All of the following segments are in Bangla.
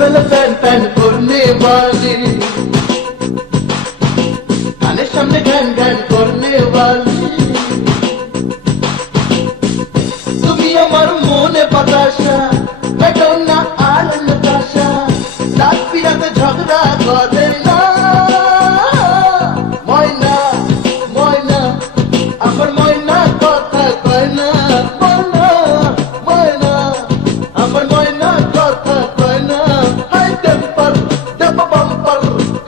बेला फैन फैन करने वाली, काने सामने घैन घैन करने वाली, তুমি আমার মনে বাতাসা, বেটনা আর নতাশা, রাত বিরাতে ঝগড়া করে না, ময়না ময়না আমার ময়না কথা কয় না, ময়না ময়না আমার ময়না কথা কয় না, হাই টেম্পার দেব বাম্পার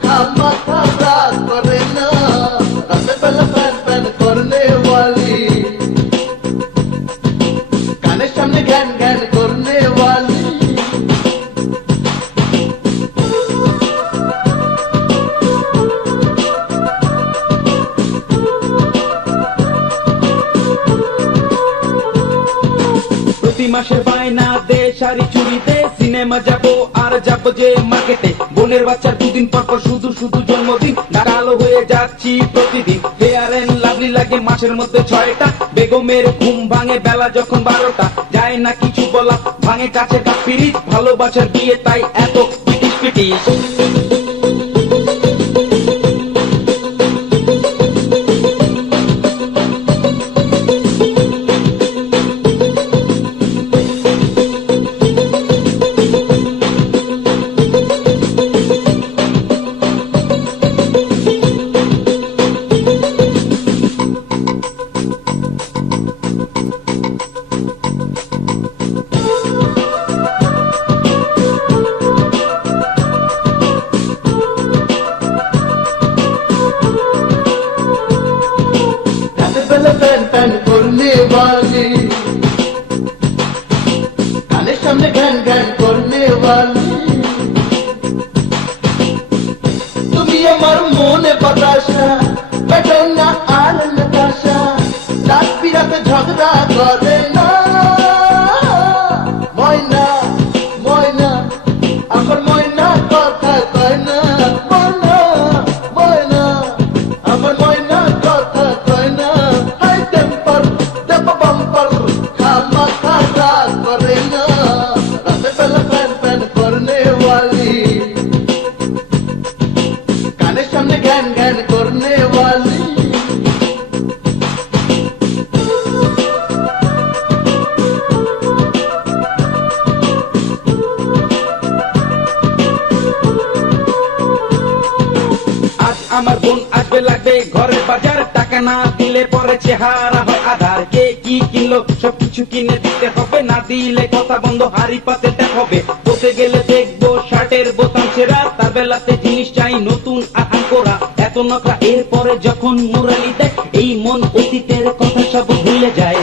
খামাখা রাত করে না, রাতে বেলা ফ্যান ফ্যান করনে वाली, কানের সামনে জ্ঞান জ্ঞান করনে वाली। প্রতি মাসে বায়না দে শাড়ি চুরিতে, সিনেমা যাবো আর যাবো যে মার্কেটে, বোনের বাচ্চার দুদিন পর পর শুধু শুধু জন্মদিন, কালো হয়ে যাচ্ছি প্রতিদিন, ফেয়ার এন্ড লাভলি লাগে মাসের মধ্যে 6টা, বেগমের ঘুম ভাঙে বেলা যখন 12টা, যায় না কিছু বলা ভাঙে কাছে কা পিরিচ, ভালোবাসার বিয়ে তাই এত পিটিস পিটিস। फैन फैन करने वाली, काने सामने घैन घैन करने वाली, তুমি আমার মনে বাতাসা, বেটনা আর নতাশা, রাত বিরাতে ঝগড়া করে না, ময়না ময়না আমার ময়না কথা কয় না, ময়না ময়না আমার ময়না কথা কয় না, হাই টেম্পার দেব বাম্পার খামাখা রাত করে না, রাতে বেলা ফ্যান ফ্যান করনে वाली, কানের সামনে জ্ঞান জ্ঞান করনে वाली। আজ আমার বোন আসবে লাগবে ঘরের বাজার, টাকা না দিলে পরে চেহারা হয় আধার, কে কি কিনলো সবকিছু কিনে দিতে হবে, না দিলে কথা বন্ধ হাড়ি পাতে হবে, বলতে গেলে দেখবো শার্টের বোতাম ছেঁড়া, তার বেলাতে জিনিস চাই নতুন আহান করা, এত নকরা এরপরে যখন মুরালি দেয়, এই মন অতীতের কথা সব ভুলে যায়।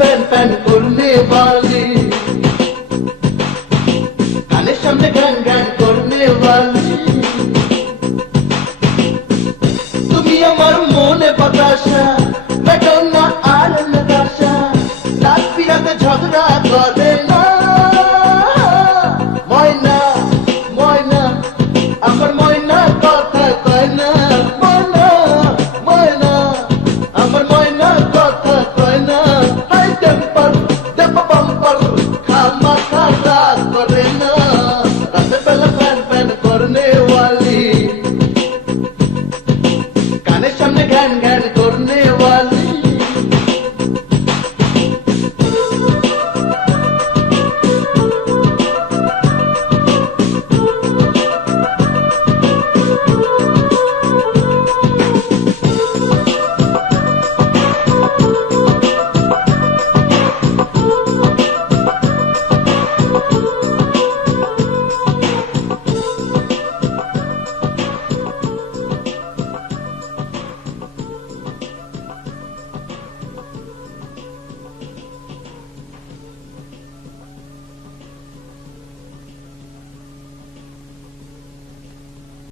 फैन फैन करने वाली, काने सामने घैन घैन करने वाली, তুমি আমার মনে বাতাসা, বেটনা আর নতাশা, রাত বিরাতে ঝগড়া করে